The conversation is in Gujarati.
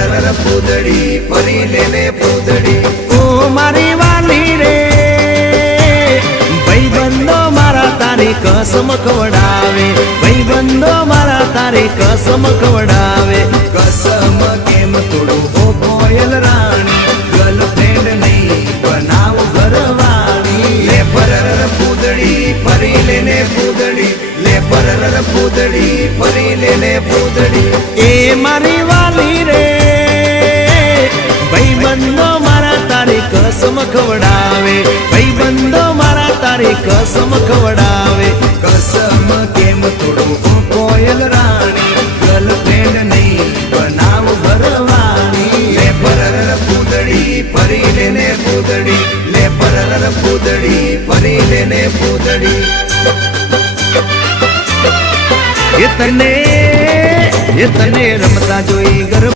પૂદડી ફરી લેને પૂદડી ઓ મારી વાલી રે ભાઈબંધો મારા તારી કસમ ખવડાવે ભાઈબંધો મારા તારી કસમ ખવડાવે કસમ કેમ તોડું હો કોયલ રાણી ગર્લફ્રેન્ડ નહીં બનાવ ઘરવાળી લે પૂદડી ફરી લેને પૂદડી લે પૂદડી ફરી લેને પૂદડી એ મારી વાલી રે ભાઈબંધો મારા તારી કસમ ખવડાવે ભાઈબંધો મારા તારી કસમ ખવડાવે કસમ કેમ તોડું હો કોયલ રાણી ગર્લફ્રેન્ડ નહીં બનાવ ઘરવાળી લે પૂદડી ફરી લેને પૂદડી લે પૂદડી ફરી લેને પૂદડી એ તને રમતા જોઈ ગર